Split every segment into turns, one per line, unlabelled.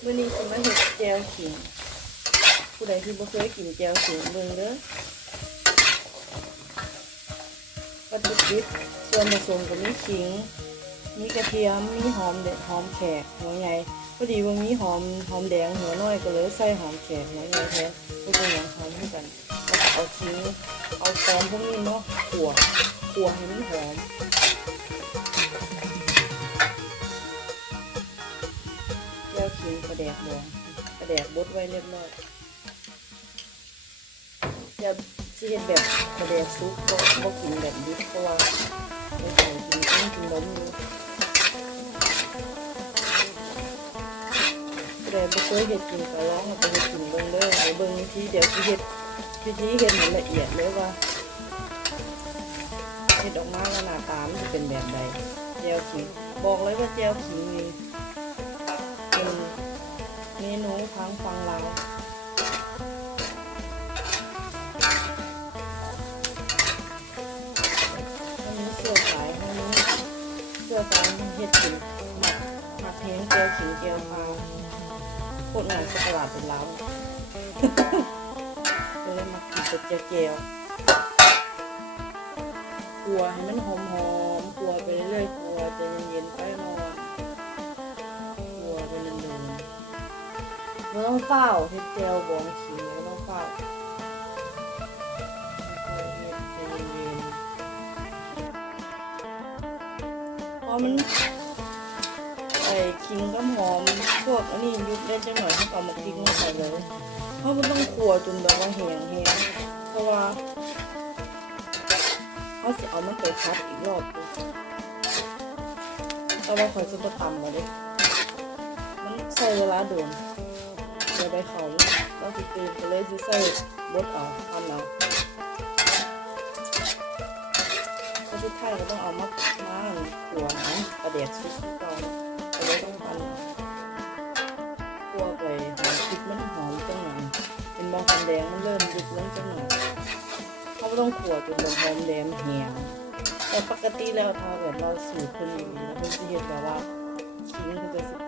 เมื่อนี้สิมาเห็ดแจวขิง ผู้ใดที่บ่เคยกินแจวขิงเบิ่งเด้อวัตถุดิบส่วนผสมก็มีขิง มีกระเทียม มีหอมเด็ดหอมแขกหัวใหญ่พอดีว่ามีหอมหอมแดงหัวน้อยก็เลยใส่หอมแขกหัวใหญ่แท้ก็เป็นอย่างหอมเหมือนกันแล้วเอาขิงเอาฟอมพวกนี้เนาะขั่วขั่วให้มันหอม ก้วขิงกระแดกบองกระแดกบดไว้เรียบร้อยจะสิเห็นแบบกระแดกซุปก็ก็กินแบบดิบเพราะว่าไม่ใส่กินต้องกินนมอยู่กระแดกบ่เคยเห็ดกินก็ร้องเอาไปเห็ดกินเบิ่งเด้อให้เบิ่งวิธีเดี๋ยวสิเห็ดวิธีเห็ดให้ละเอียดเลยว่าเห็ดออกมาแล้วหน้าตามันจะเป็นแบบใดแจวขิงบอกเลยว่าแจวขิงนี่ นูทางฝั่งลาวมันมีเสื้อสายมันมีเสื้อสายเฮ็ดกินหมักหมักเพงเจียวขิงเจียวพาวโคตรงานสกลาดเป็นลาวเลยมากินเป็ดเจียวเจียวกลัวให้มันหอมๆกลั ต้องเฝ้าเฮ็ดเจลบองขิงไม่ต้องเฝ้าพอมันไอ้ขิงก็หอมพวกอันนี้ยุบได้จังหน่อยเขาก็เอามาพริกมาใส่เลยเพราะมันต้องคั่วจนแบบว่าแห้งแห้งเพราะว่าเขาจะเอามันไปคัดอีกรอบแต่ว่าคอยจะมาตำมาเลยมันใช้เวลาโดน เดี๋ยวไปเขาเราสิตื่นก็เลยสิใส่บดเอาทำเอาก็สุดท้ายก็ต้องเอามามาขัวนะประเดี๋ยวซุปก่อนก็เลยต้องพันขัวไปหอมพริกมันหอมจังหน่อยเป็นบางคันแดงมันเริ่มยุบลงจังหน่อยเขาต้องขัวจนมันหอมแดงแห้งแต่ปกติแล้วถ้าแบบเราสูตรคนอื่นแล้วเพิ่นสิเฮ็ดแบบว่าขิงเพิ่นจะ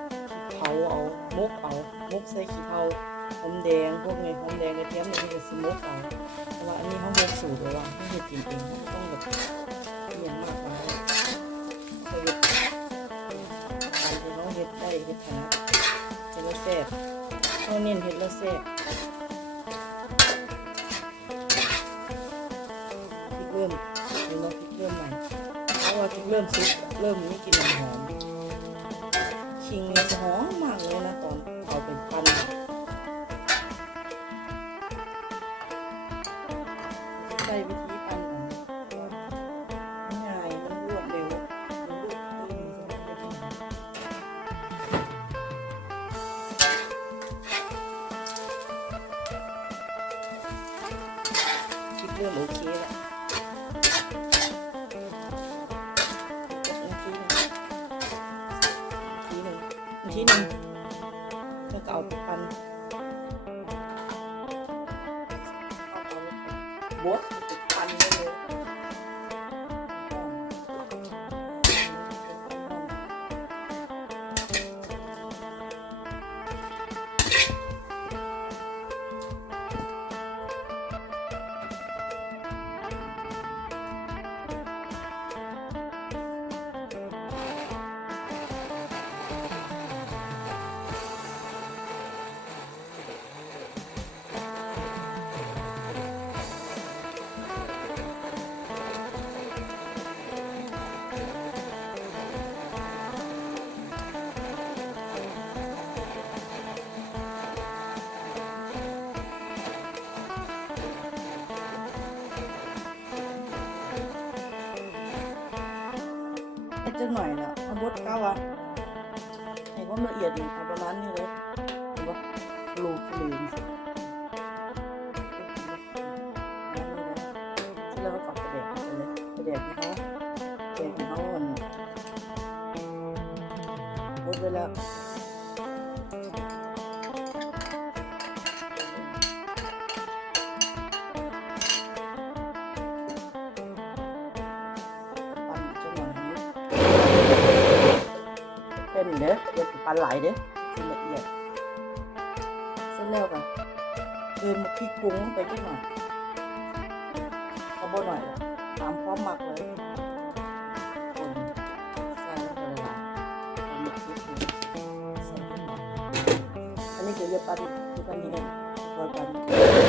าเอามกเอามกใส่ขี้เทาหอมแดงพวกนี้หอมแดงกระเทียมนี่มันจะสมกเอาแต่ว่าอันนี้เขาเฮ็ดสูตรเลยว่าเขาเฮ็ดกินเองต้องแบบเลี้ยงมากมายเขาเฮ็ดตามที่เขาเฮ็ดได้เฮ็ดถนัดเฮ็ดล้วแซ่บเขาเน้นเฮ็ดล้วแซ่บพริกเริ่มเห็นไหมพริกเริ่มใหม่เพราะว่าพริกเริ่มสุกเริ่มมีกลิ่นหอม คิงนี่จะหอมมากเลยนะตอนเอาไปปั้นใช้วิธีปั้นก่อง่ายมันรวดเร็วมันรวดตึงสำหรับเด็กน้อยคิดเริ่มโอเคแล้ว จะหน่อยละทำบดก้าวะเห็นว่าละเอียดอยู่เอาประมาณนี้เลยเห็นว่าลูกลืมสิแล้วก็กระเด็กไปเลยกระเด็กที่เขาเด็กที่เขาอ่อนบดไปแล้ว ปั่นจะหน่อยเด้เดี๋ยวสิปั่นหลายเด้อจนละเอียดเสร็จแล้วก็เติมพริกกุ้งไปที่หน่อยเอาบ่หน่อยละตามพร้อมหมักเลยคนใส่ลงไปลยละเอาหมักนิดนึงใส่ขึ้นมาอันนี้คือเรียกปลาดิบทุกอันนี้กันปลาดิบ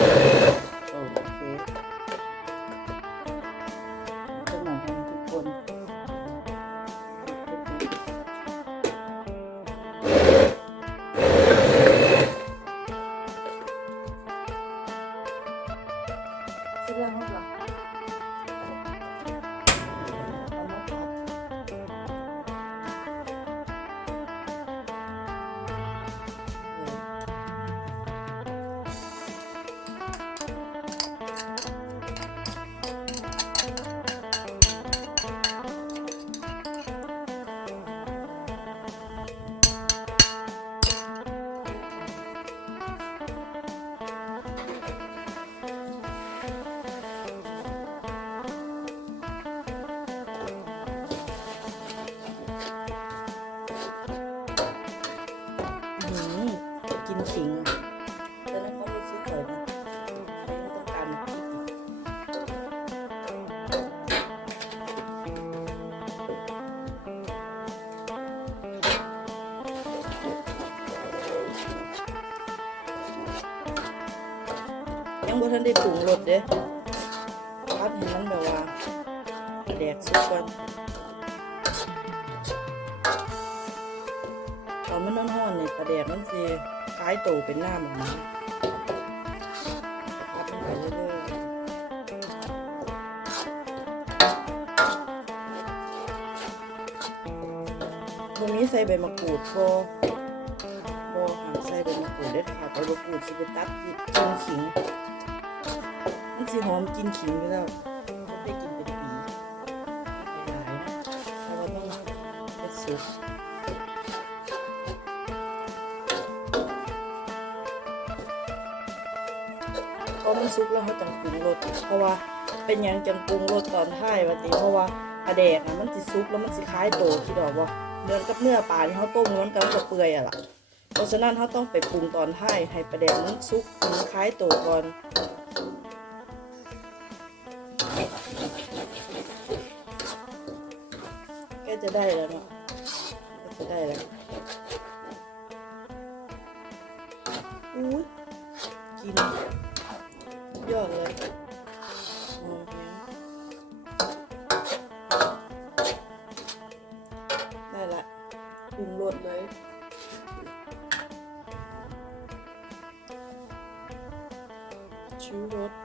ยังบ่ทันได้ปรุงรสเด้พัดให้มันแบบว่าแดกสุกก่อนตอนมันร้อนๆเนี่ยปลาแดกมันสิคล้ายโตเป็นหน้าแบบนี้พัดไปเรื่อยๆตรงนี้ใส่ใบมะกรูดพอพอหางใส่ใบมะกรูดได้ค่ะใบมะกรูดสิไปตัดกินขิง สิหอมกินขิงอยู่แล้วก็ได้กินเป็นปีหลายๆนะเพราะว่าต้องเป็นสุกพอมันซุกแล้วเขาจังปรุงรสเพราะว่าเป็นหยังจังปรุงรสตอนท้ายวันนี้เพราะว่าปลาแดกนะมันสิซุกแล้วมันสิคล้ายโตที่ดอกว่าเหมือนกับเนื้อปลาที่เขาต้มแล้วมันก็จะเปื่อยอะล่ะเพราะฉะนั้นเขาต้องไปปรุงตอนท้ายให้ปลาแดกมันซุกมันคล้ายโตก่อน จะได้แล้วเนาะก็จะได้แล้วอุ้ยกินยอดเลยมองเห็นได้ละปรุงรสเลยชูรส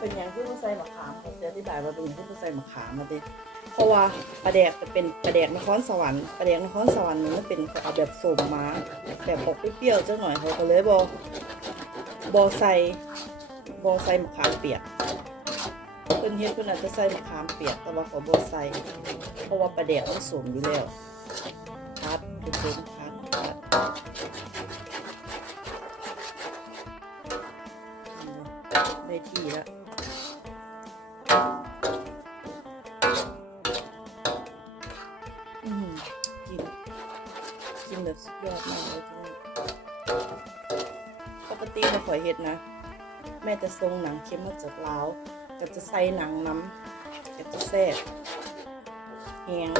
เป็นอย่างที่ผู้ใส่มะขามเขาจะอธิบายว่าเป็นอย่างที่ผู้ใส่มะขามมาดิเพราะว่าปลาแดกเป็นปลาแดกนครสวรรค์ปลาแดกนครสวรรค์มันเป็นเอาแบบโสมมาแบบออกเปรี้ยวๆจังหน่อยเขาก็เลยบอบอใส่บอใส่มะขามเปียกเพิ่นเฮ็ดเพิ่นอาจจะใส่มะขามเปียกแต่ว่าเขาบอใส่เพราะว่าปลาแดกมันสมอยู่แล้วพัดเป็นต้นพัด แม่จะทรงหนังเค็มมาจากลาวก็จะใส่หนังน้ำก็จะแซ่บแหง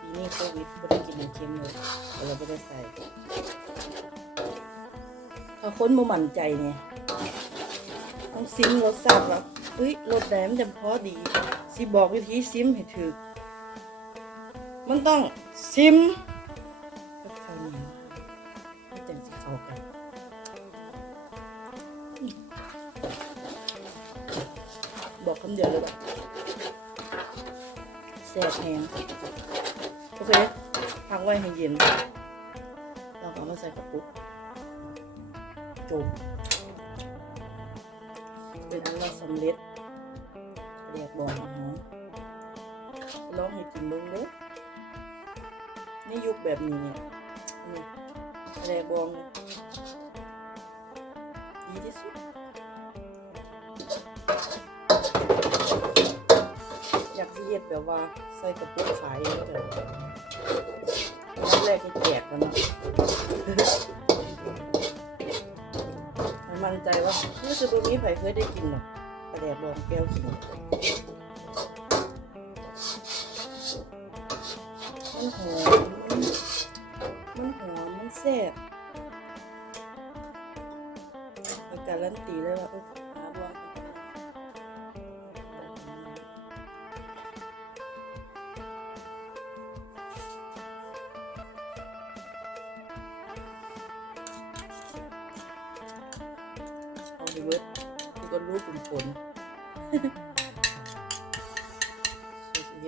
ปีนี้โควิดไม่ได้กินหนังเค็มเลยเลยไม่ได้ใส่ถ้าคนบ่มั่นใจเนี่ยต้องซิมรสชาติว่าเฮ้ยรสแดมนจะพอดีสิบอกวิธีซิมให้ถูกมันต้องซิม คำเดียวเลยแบบแซ่บแหงโอเคพักไว้ให้เย็นเราเอามาใส่กระปุกจบเป็นอันเราสำเร็จเรียกบอกน้องลองให้กินเบิ้งเด้อในยุคแบบนี้เนี่ยนี่แรบองดีที่สุด สิเฮ็ดแบบว่าใส่กระปุกขายเลยเด้อตอนแรกที่แจกแล้วเนาะมั่นใจว่านี่คือตัวนี้ไผเคยได้กินหรอกปลาแดดลองแก้วขิงมันหอมมันหอมมันแซ่บไปการันตีเลยว่า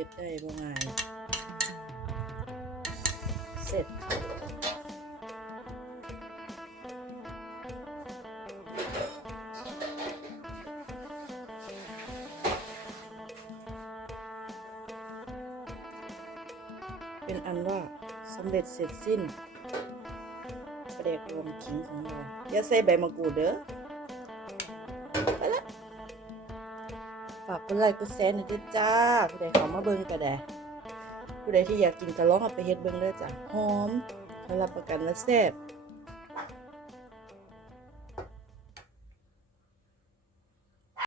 ฮ็ดได้บ่ง่ายเสร็จเป็นอันว่าสำเร็จเสร็จสิ้นประเดกรวมขิงของเราอย่าใส่ใบมะกรูดเด้อไปละ กกดไลค์กดแชร์หน่อยด้วยจ้าผู้ใดเข้ามาเบิ่งกระแดผู้ใดที่อยากกินกระลองเอาไปเฮ็ดเบิ่งเด้อจ้ะหอมรับประกันว่าแซ่บ